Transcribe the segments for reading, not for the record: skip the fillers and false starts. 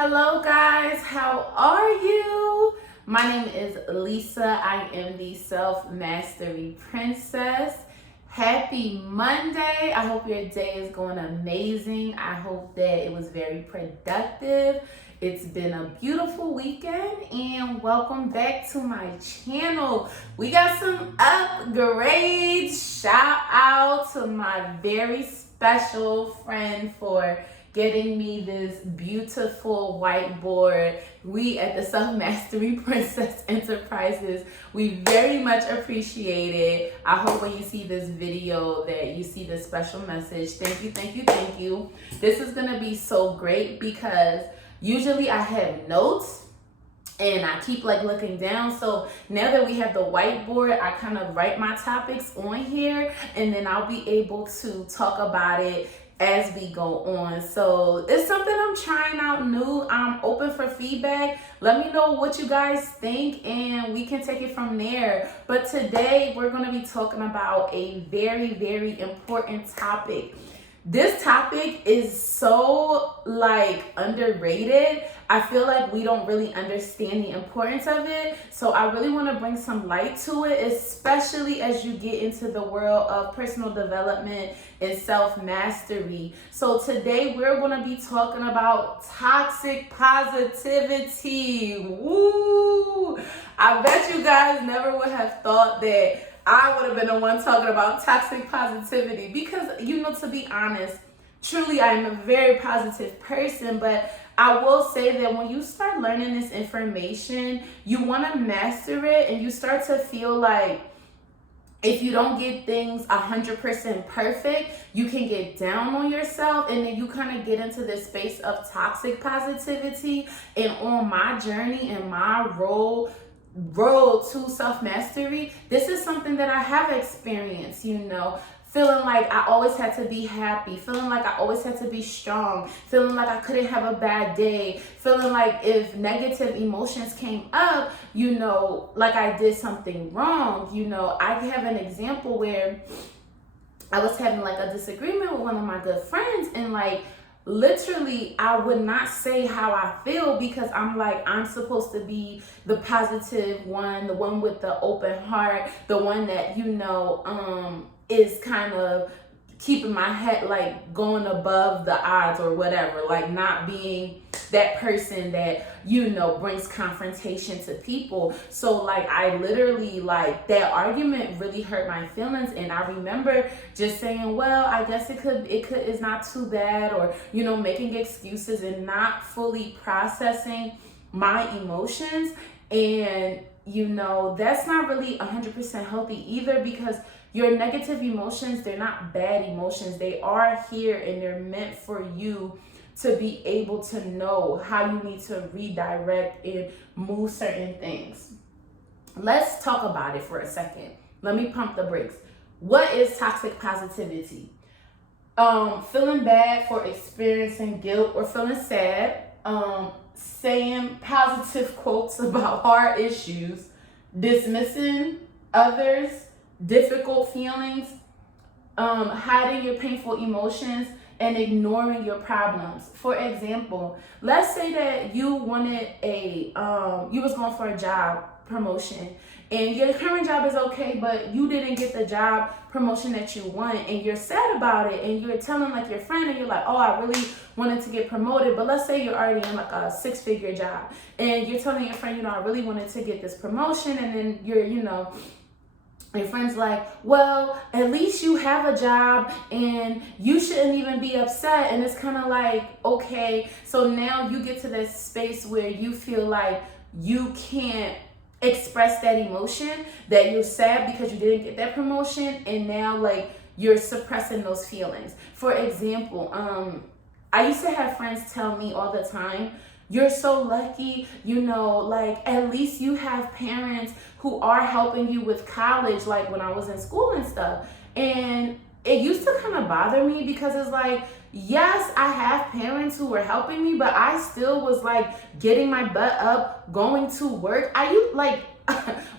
Hello guys, how are you? My name is Lisa. I am the Self Mastery Princess. Happy Monday. I hope your day is going amazing. I hope that it was very productive. It's been a beautiful weekend and welcome back to my channel. We got some upgrades. Shout out to my very special friend for getting me this beautiful whiteboard. We at the Self Mastery Princess Enterprises, we very much appreciate it. I hope when you see this video that you see this special message. Thank you, thank you, thank you. This is gonna be so great because usually I have notes and I keep looking down. So now that we have the whiteboard, I kind of write my topics on here and then I'll be able to talk about it as we go on. So it's something I'm trying out new. I'm open for feedback. Let me know what you guys think and we can take it from there. But today we're going to be talking about a very, very important topic. This topic is so underrated. I feel like we don't really understand the importance of it. So I really want to bring some light to it, especially as you get into the world of personal development and self-mastery. So today we're going to be talking about toxic positivity. Woo! I bet you guys never would have thought that I would have been the one talking about toxic positivity because, to be honest, truly I am a very positive person, but I will say that when you start learning this information, you want to master it and you start to feel like if you don't get things 100% perfect, you can get down on yourself and then you kind of get into this space of toxic positivity. And on my journey and my road to self-mastery, this is something that I have experienced, feeling like I always had to be happy, feeling like I always had to be strong, feeling like I couldn't have a bad day, feeling like if negative emotions came up, like I did something wrong. I have an example where I was having a disagreement with one of my good friends and literally I would not say how I feel because I'm supposed to be the positive one, the one with the open heart, the one that is kind of keeping my head going above the odds or whatever, not being that person that brings confrontation to people. So I literally that argument really hurt my feelings, and I remember just saying, well, I guess it's not too bad, or making excuses and not fully processing my emotions. And that's not really 100% healthy either, because your negative emotions, they're not bad emotions. They are here and they're meant for you to be able to know how you need to redirect and move certain things. Let's talk about it for a second. Let me pump the brakes. What is toxic positivity? Feeling bad for experiencing guilt or feeling sad, saying positive quotes about hard issues, dismissing others' difficult feelings, hiding your painful emotions, and ignoring your problems. For example, let's say that you wanted you was going for a job promotion and your current job is okay, but you didn't get the job promotion that you want and you're sad about it, and you're telling your friend and you're like, oh, I really wanted to get promoted. But let's say you're already in a 6-figure job and you're telling your friend, I really wanted to get this promotion, and then you're, your friend's like, well, at least you have a job and you shouldn't even be upset. And it's kind of okay. So now you get to this space where you feel like you can't express that emotion, that you're sad because you didn't get that promotion. And now you're suppressing those feelings. For example, I used to have friends tell me all the time, you're so lucky, at least you have parents who are helping you with college, when I was in school and stuff. And it used to kind of bother me because it's yes, I have parents who were helping me, but I still was getting my butt up, going to work.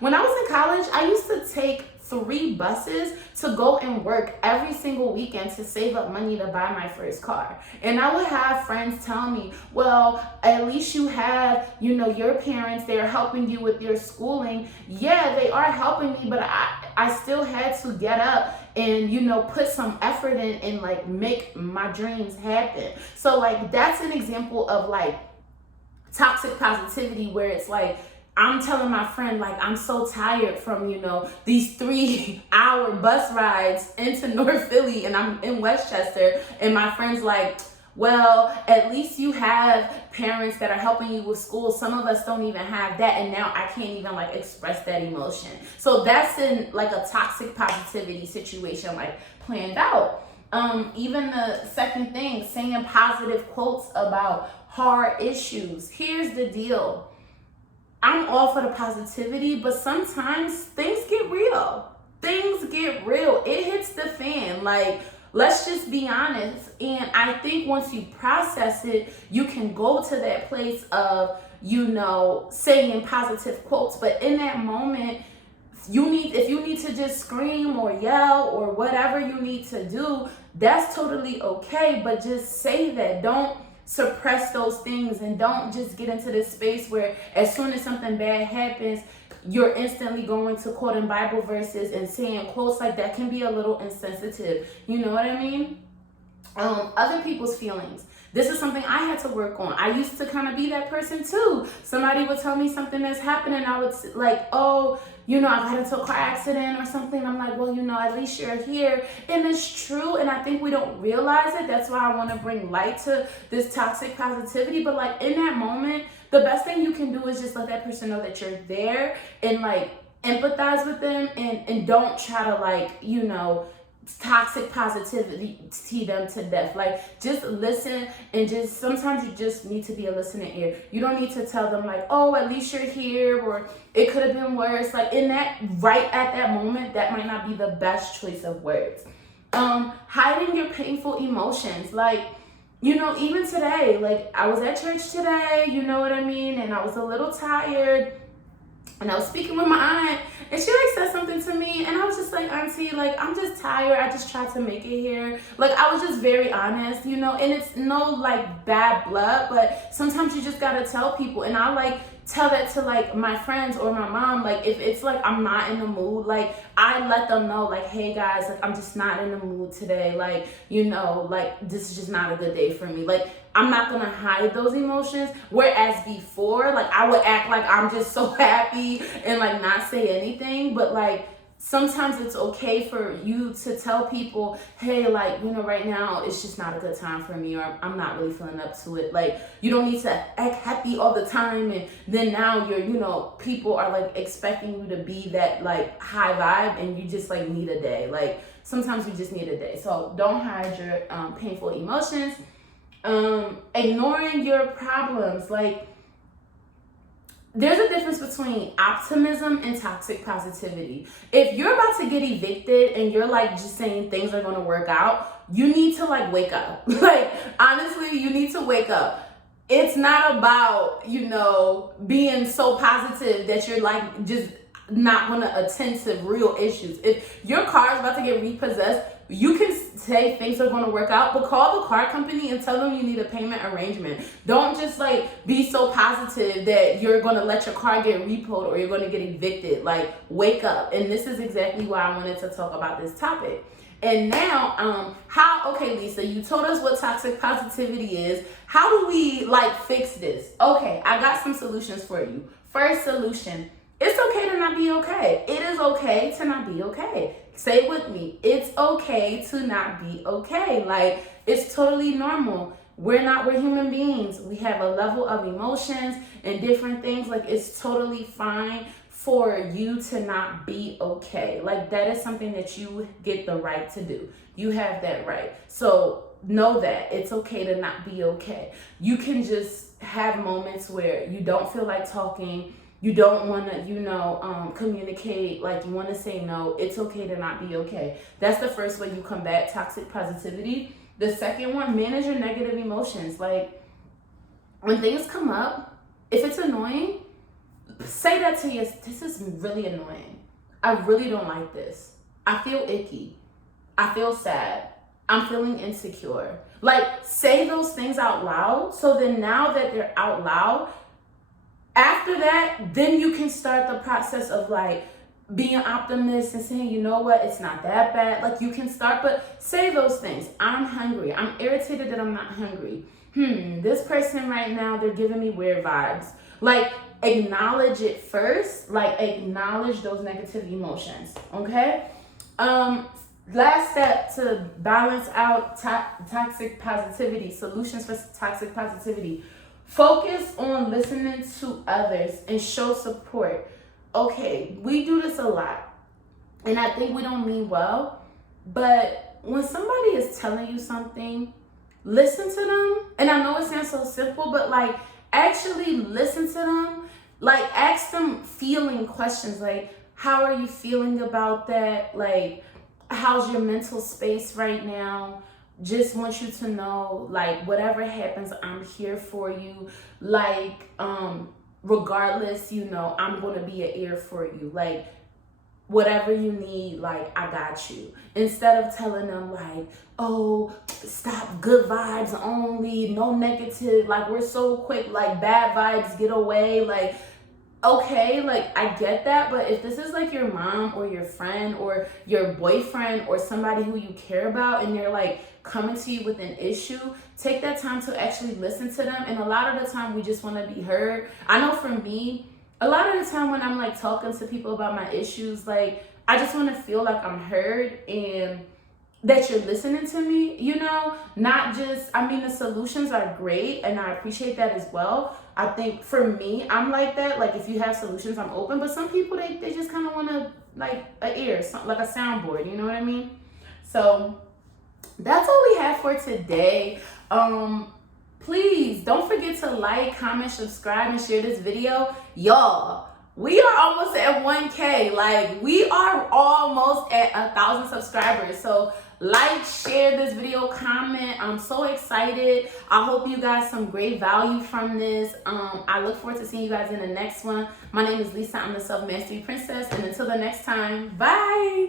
When I was in college, I used to take 3 buses to go and work every single weekend to save up money to buy my first car. And I would have friends tell me, well, at least you have, your parents, they're helping you with your schooling. Yeah, they are helping me, but I still had to get up and, put some effort in and like make my dreams happen. So like, that's an example of like toxic positivity, where it's like, I'm telling my friend, like, I'm so tired from, these 3-hour bus rides into North Philly, and I'm in Westchester, and my friend's like, well, at least you have parents that are helping you with school. Some of us don't even have that, and now I can't even like express that emotion. So that's in like a toxic positivity situation, like planned out. Even the second thing, saying positive quotes about hard issues. Here's the deal. I'm all for the positivity, but sometimes things get real. Things get real. It hits the fan. Like, let's just be honest. And I think once you process it, you can go to that place of, saying positive quotes. But in that moment, if you need to just scream or yell or whatever you need to do, that's totally okay. But just say that. Don't suppress those things, and don't just get into this space where as soon as something bad happens, you're instantly going to quoting Bible verses and saying quotes like that. Can be a little insensitive. You know what I mean? Other people's feelings. This is something I had to work on. I used to kind of be that person too. Somebody would tell me something that's happening. I would like, oh, I got into a car accident or something. I'm like, well, at least you're here. And it's true. And I think we don't realize it. That's why I want to bring light to this toxic positivity. But like in that moment, the best thing you can do is just let that person know that you're there, and like empathize with them, and don't try to like, toxic positivity them to death. Like, just listen, and just sometimes you just need to be a listening ear. You don't need to tell them like, oh, at least you're here, or it could have been worse. Like in that, right at that moment, that might not be the best choice of words. Hiding your painful emotions. Like, even today, like I was at church today, you know what I mean? And I was a little tired, and I was speaking with my aunt, and she like said something to me, and I was just like, Auntie, like, I'm just tired. I just tried to make it here. Like, I was just very honest, and it's no like bad blood, but sometimes you just gotta tell people. And I like tell that to like my friends or my mom. Like, if it's like I'm not in the mood, like I let them know, like, hey guys, like I'm just not in the mood today. Like, like this is just not a good day for me. Like, I'm not gonna hide those emotions. Whereas before, like I would act like I'm just so happy and like not say anything. But like sometimes it's okay for you to tell people, hey, like, right now it's just not a good time for me, or I'm not really feeling up to it. Like, you don't need to act happy all the time, and then now you're, people are like expecting you to be that like high vibe, and you just like need a day. Like, sometimes you just need a day. So don't hide your painful emotions. Ignoring your problems. Like, there's a difference between optimism and toxic positivity. If you're about to get evicted and you're like just saying things are going to work out, you need to like wake up. Like, honestly, you need to wake up. It's not about, being so positive that you're like just not going to attend to real issues. If your car is about to get repossessed, you can say things are going to work out, but call the car company and tell them you need a payment arrangement. Don't just like be so positive that you're going to let your car get repoed or you're going to get evicted. Like, wake up. And this is exactly why I wanted to talk about this topic. And now, okay, Lisa, you told us what toxic positivity is. How do we like fix this? Okay, I got some solutions for you. First solution, it's okay to not be okay. It is okay to not be okay. Say it with me. It's okay to not be okay. Like, it's totally normal. We're human beings. We have a level of emotions and different things. Like, it's totally fine for you to not be okay. Like, that is something that you get the right to do. You have that right. So know that it's okay to not be okay. You can just have moments where you don't feel like talking. You don't want to, communicate, like you want to say no. It's okay to not be okay. That's the first way you combat toxic positivity. The second one, manage your negative emotions. Like, when things come up, if it's annoying, say that to yourself. This is really annoying. I really don't like this. I feel icky. I feel sad. I'm feeling insecure. Like, say those things out loud. So then now that they're out loud, after that, then you can start the process of like being an optimist and saying, you know what, it's not that bad. Like, you can start, but say those things. I'm hungry. I'm irritated that I'm not hungry. This person right now, they're giving me weird vibes. Like, acknowledge it first. Like, acknowledge those negative emotions. Okay? Last step to balance out toxic positivity, solutions for toxic positivity. Focus on listening to others and show support. Okay, we do this a lot, and I think we don't mean well, but when somebody is telling you something, listen to them. And I know it sounds so simple, but like, actually listen to them. Like, ask them feeling questions like, how are you feeling about that? Like, how's your mental space right now? Just want you to know, like, whatever happens, I'm here for you. Like, regardless, you know, I'm going to be an ear for you. Like, whatever you need, like, I got you. Instead of telling them like, oh, stop, good vibes only, no negative. Like, we're so quick, like, bad vibes, get away. Like, okay, like, I get that, but if this is like your mom or your friend or your boyfriend or somebody who you care about and they're like coming to you with an issue, take that time to actually listen to them. And a lot of the time we just want to be heard. I know for me, a lot of the time when I'm like talking to people about my issues, like, I just want to feel like I'm heard and that you're listening to me, you know, not just, I mean, the solutions are great and I appreciate that as well. I think for me, I'm like that. Like, if you have solutions, I'm open. But some people, they just kind of want to, like, an ear, like a soundboard, you know what I mean? So that's all we have for today. Please don't forget to like, comment, subscribe, and share this video. Y'all, we are almost at 1K. Like, we are almost at 1,000 subscribers. So like, share this video, comment. I'm so excited. I hope you got some great value from this. I look forward to seeing you guys in the next one. My name is Lisa. I'm the Self Mastery Princess. And until the next time, bye.